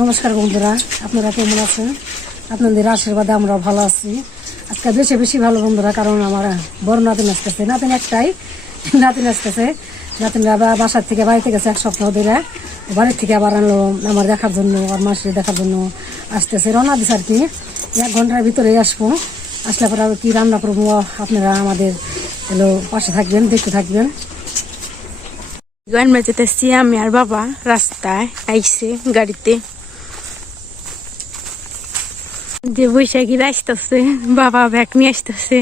নমস্কার বন্ধুরা, আপনারা কেমন আছেন? আপনাদের আশীর্বাদে আমরা ভালো আছি। আজকে বেশি বেশি ভালো বন্ধুরা, কারণ আমার বড় নাতিন আসতেছে। নাতিন একটাই, নাতিন আসতেছে। নাতিনরা বাসার থেকে বাড়িতে গেছে এক সপ্তাহ ধরে, বাড়ির থেকে আবার আনলো আমার দেখার জন্য, আর মাসির দেখার জন্য আসতেছে। রওনা দিছে আর কি, 1 ঘন্টার ভিতরে আসবো। আসলে পরে কি রান্না করবো আপনারা আমাদের এলো পাশে থাকবেন, দেখতে থাকবেন। গান বাজাতেছি আমি আর বাবা রাস্তায় আইছে গাড়িতে, যে বৈশাখী আসতেছে, বাবা ব্যাগ নিয়ে আসতেছে।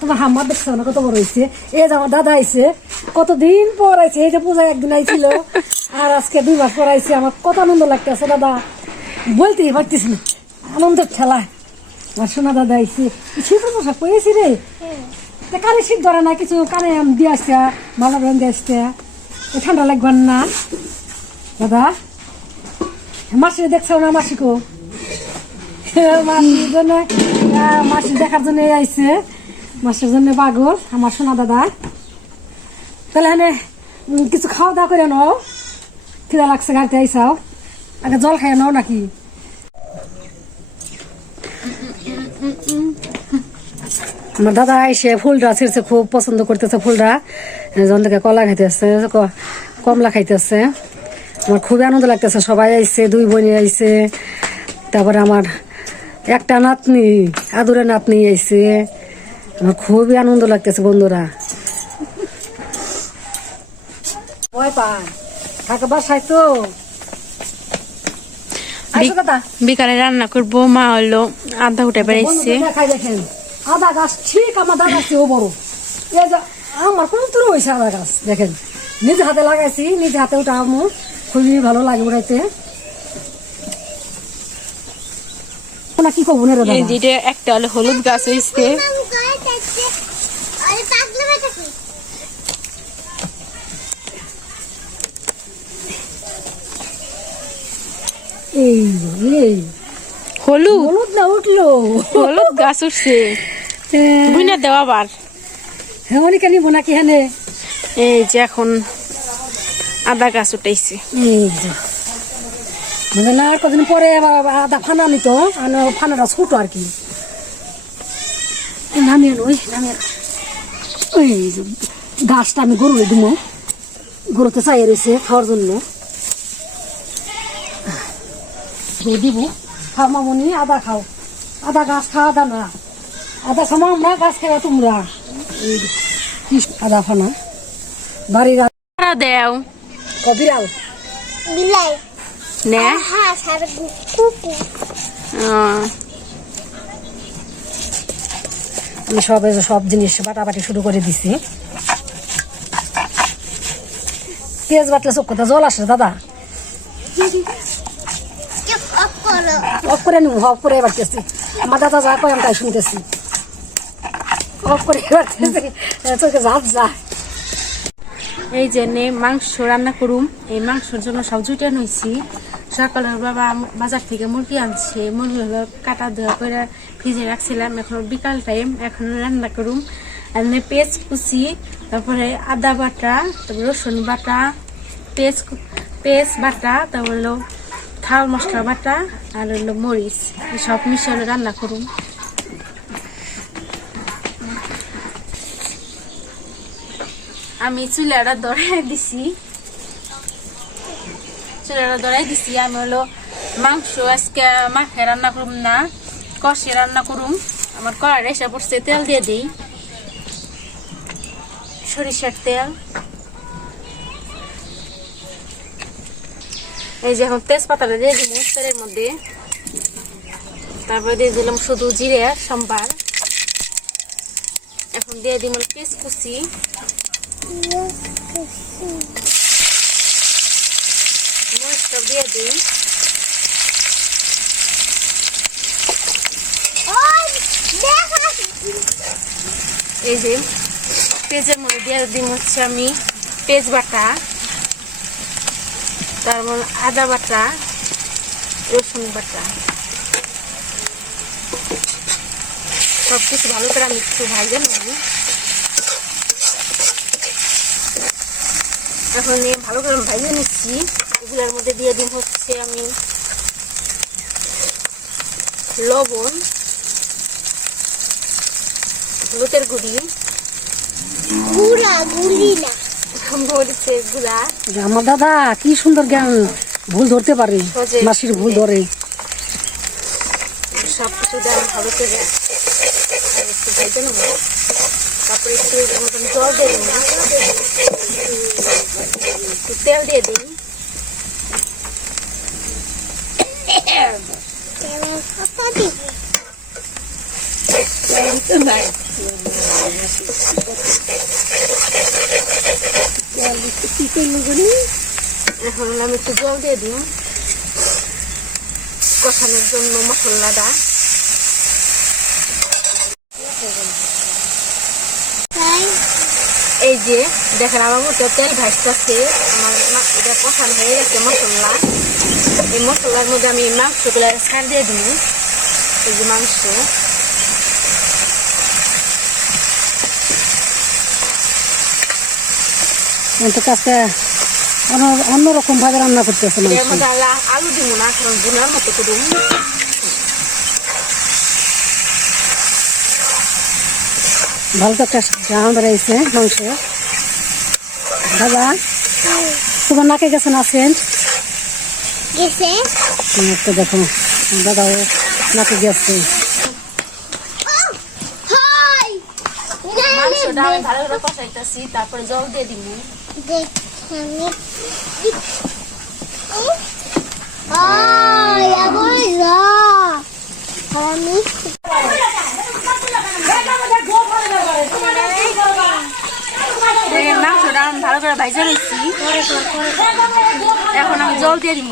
তোমার হাম্মা দেখছো না কত বড় হয়েছে? এই যে আমার দাদা আইছে, কতদিন পর আইছে। এই যে পূজায় একদিন আইছিল, আর আজকে 2 মাস পর আইছে। আমার কত আনন্দ লাগতেছে দাদা, বলতেই পারতেছি না, আনন্দের ঠেলা। আমার সোনা দাদা আইছে। শীতের পোশাক পরেছি রে, কানে শীত ধরে না, কিছু কানে দিয়ে আসছে, ভালো ব্রেন দিয়ে আসছে, ঠান্ডা লাগবে না দাদা। মাসি দেখছো না? মাসিকো মাসির জন্য, মাসি দেখার জন্য আইছে, মাসির জন্য পাগল আমার সোনা দাদা। তাহলে এখানে কিছু খাওয়া দাওয়া করে নাও, খিদা লাগছে, গাড়িতে আইসাও, আগে জল খাইয়ে নাও নাকি? আমার দাদা আইসে ফুলটা ছিঁড়ছে, খুব পছন্দ করতেছে ফুলটা। যখন থেকে কলা খাইতেছে, কমলা খাইতেছে। আমার খুবই আনন্দ লাগতেছে। সবাই আইছে, 2 বোনে আইছে, তারপরে আমার একটা নাতনি, আদুরে নাতনি আইছে। আমার খুবই আনন্দ লাগতেছে বন্ধুরা। বাসায় তো বিকালে রান্না করবো। মা হলো আধা উঠে বেড়াইছে। দেখেন আদা গাছ, ঠিক আমার দাদা ও বড়। এই যে আমার কোন তোর হয়েছে আদা গাছ, দেখেন নিজে হাতে লাগাইছি, নিজে হাতে ওটা আমার খুবই ভালো লাগে উড়াইতে। কি করবো না যেটা একটা হলো হলুদ গাছ হয়েছে, হলুদ হলুদ না উঠলো, হলুদ গাছ উঠছে। বুঝনা দেওয়া আবার হেমনি কেন বোনাকি হেনে। এই যে এখন আদা গাছ উঠাইছে। মানে না, আর কদিন পরে আদা ফানা নিত, ফানাটা ছোট আর কি। নামিয়ে ওই নামিয়ে ওই গাছটা আমি গরুরে দিব, গরুতে চাই রয়েছে খাওয়ার জন্য দিব। খাও মামনি, আদা খাও, আদা গাছ খাওয়া দা না, আদা খাও আমরা, গাছ খাওয়া তোমরা। আদা ফানা বাড়ির দেও বিড়াল নে আমি সব জিনিস বাটাবাটি শুরু করে দিছি। পেঁয়াজ বাটলে চোখ কথা জল আসে দাদা, অফ করে নিব, অফ করে বাড়তেছি। আমার দাদা যা কয় আমি তাই শুনতেছি, অফ করে বাড়তেছি, চোখে ঝাঁপ যায়। এই যে মাংস রান্না করুম। এই মাংসের জন্য সব জুটে নইছি। সকালে বাবা বাজার থেকে মুরগি আনছে, মুরগিগুলো কাটা ধোয়া করে ফ্রিজে রাখছিলাম। এখন বিকাল টাইম, এখন রান্না করুম। আর পেঁয়াজ কুচি, তারপরে আদা বাটা, তারপরে রসুন বাটা, পেঁয়াজ বাটা, তারপর হলো থাল মশলা বাটা, আর হলো মরিচ, সব মিশিয়ে রান্না করুম। আমি চুলাটা ধরাই দিছি, আমি হলো মাংস আজকে মাখে রান্না করুম না, কষে রান্না করুম। আমার কড়াই এসে পড়ছে, তেল দিয়ে দিই, সরিষার তেল। এই যে এখন তেজপাতাটা দিয়ে দিব তেলের মধ্যে। তারপরে দিয়ে দিলাম শুধু জিরে সম্বার। এখন দিয়ে দিই পেঁয়াজ কুচি, মরিচটা দিয়ে দিই। এই যে পেঁয়াজের মধ্যে দিয়ে দিই হচ্ছে আমি পেঁয়াজ বাটা, তারপর আদা বাটা, রসুন বাটা, সবকিছু ভালো করে আমি একটু ভাজে নেব। এখন ভালো করে ভাজে নিচ্ছি। এগুলোর মধ্যে দিয়ে দিন হচ্ছে আমি লবণ, হলুদের গুঁড়ি, মরিচের গুঁড়া। আমার দাদা কি সুন্দর জ্ঞান, ভুল ধরতে পারে, মাসির ভুল ধরে। সবকিছু দিয়ে ভালো করে একটু ভেজে নেব। তারপরে একটু মতন জল দিয়ে দিন, একটু তেল দিয়ে দিন। এখন আমি একটু জল দিয়ে দিই কষানোর জন্য মশলাটা। এই যে দেখেন আমার মতো তেল ভাজতেছে, আমার এটা কষানো হয়ে গেছে মশলা। এই মশলার মধ্যে আমি মাংসগুলো ছাড় দিয়ে দিই। এই যে মাংস, কাছে অন্যরকম ভাবে রান্না করতেছে। এর মধ্যে আলু দিব না, কারণ বোনার মতো করুন। ভালো তো একটা ঘ্রাণ বেড়াইছে মাংস। দাদা তোমার নাকে গেছে না সেন্ট? তো দেখো দাদাও নাকে গেছে। মাংসটা আমি ভালো করে কষাইতেছি, তারপরে জল দিয়ে দিব। মাংসটা আমি ভালো করে ভাজা নিচ্ছি। এখন আমি জল দিয়ে দিব।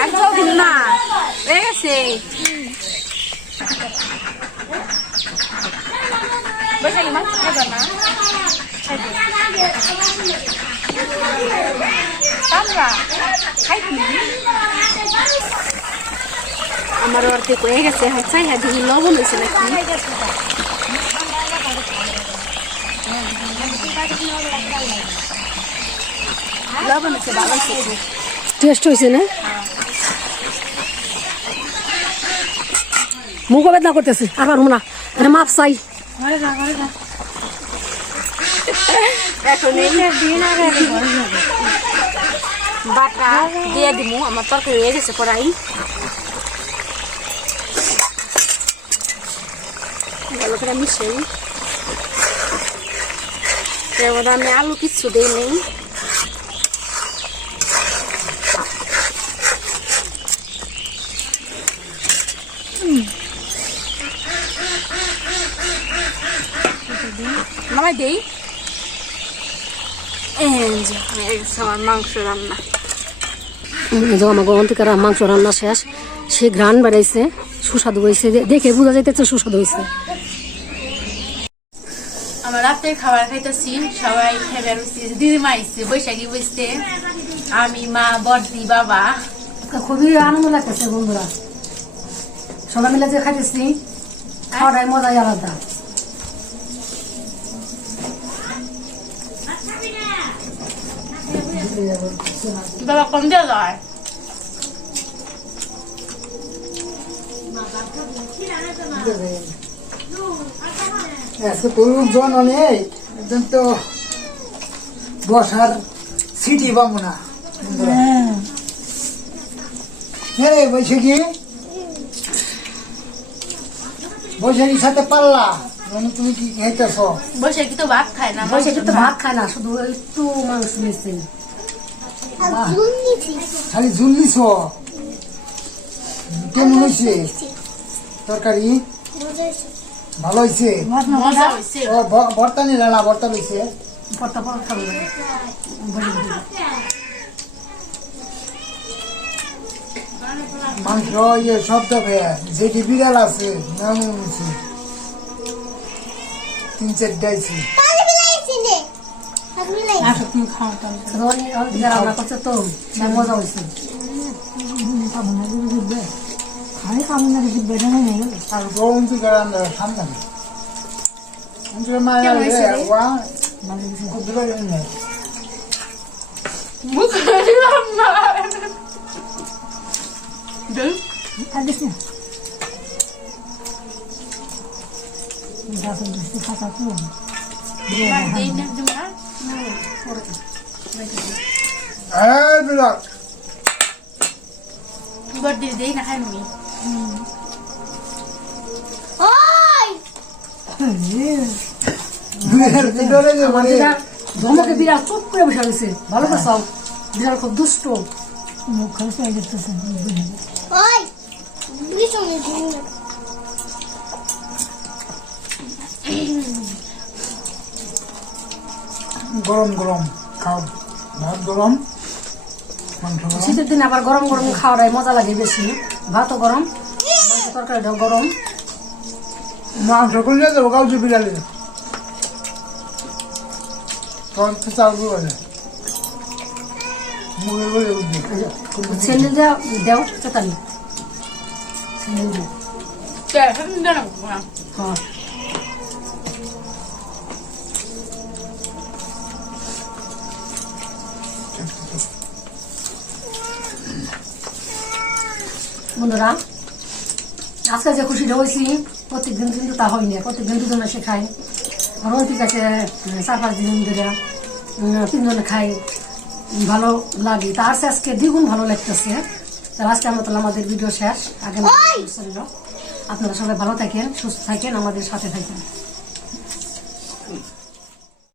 আর জল দিব না, হয়ে গেছে। বৈশাখী মাংস খাইবে না? আমার অর্ধেক হয়ে গেছে। হচ্ছে হ্যাঁ, দেখি লবণ হয়েছে নাকি। লবণ হচ্ছে, ভালো হয়েছে, টেস্ট হয়েছে না? মুখ বেদনা করতেছে, আর পারবো না, এটা মাপ চাই। এখন বাটা দিয়ে দিব। আমার তরকারি হয়ে গেছে কড়াই। ভালো করে মিশাই। এর মধ্যে আমি আলু কিচ্ছু দিই নেই। নামাই দেই। আমার মাংস রান্না আমার গরম থেকে মাংস রান্না শেষ। সে ঘ্রাণ বেড়াইছে, সুস্বাদু হয়েছে, দেখে বোঝা যাইতেছে সুস্বাদু হয়েছে। আমার রাতের খাবার খাইতেছি, সবাই খেয়ে বেরোচ্ছি। দিদিমা আইসে, বৈশাখী বসতে, আমি, মা, বড়দি, বাবা। খুবই আনন্দ লাগতেছে বন্ধুরা, সবাই মিলে যে খাইতেছি, খাওয়াটাই মজাই আলাদা। বাবা কম দেওয়া যায়। আজকে তো লোকজন অনেক, একজন তো বসার সিটি পাবো না। হ্যাঁ বৈশাখী, বৈশাখীর সাথে পাল্লা, তুমি কি খাইতেছ? বৈশাখী তো ভাত খায় না। বৈশাখী তো ভাত খায় না, শুধু একটু মাংস নিয়েছে। খালি ঝুল নিছ কেমন হয়েছে তরকারি ভালো হয়েছে মজা হয়েছে ও ভর্তা নিলে না ভর্তা লইছে পরটা পর খাবো মাংস ইয়ে সব দেবে যেটি বিড়াল আছে নাম হয়েছে 3-4 আছে আচ্ছা তুমি খাও তাহলে রান্না করছে তো মজা হয়েছে খালি কামড় না কিছু বেড়ে নেই গেল আর গরম থেকে রান্না ঠান্ডা নেই মায়া ওয়া খুব বিড়াল নেই মুখ দিলাম না আর দিস না গাছের বৃষ্টি খাতা তো এই না দিমা এই বিড়াল বড় দেই না খাইনি ডরে যাবে ধমকে বিড়াল চুপ করে বসে গেছে ভালো করে সব বিড়াল খুব দুষ্ট মুখ খালি চাই যেতেছে গরম গরম খাও ভাত গরম মাংস গরম শীতের দিন আবার গরম গরম খাওয়াটাই মজা লাগে বেশি ভাতও গরম তরকারিটাও গরম মাংস করলে দেবো কাউকে বিড়ালে তখন তো চালু করে মুখে বলে বুঝলি ছেলে দেও চেতানি ছেলে দেও কেন জানো হ্যাঁ বন্ধুরা আজকে যে খুশিটা হয়েছি প্রত্যেকদিন কিন্তু তা হয়নি প্রত্যেকদিন দুজনে সে খাই রন্তির কাছে 4-5 দিন ধরে তিনজনে খাই ভালো লাগে তার আজকে দ্বিগুণ ভালো লাগতেছে তার আজকে আমরা তাহলে আমাদের ভিডিও শেষ আগে আপনারা সবাই ভালো থাকেন সুস্থ থাকেন আমাদের সাথে থাকেন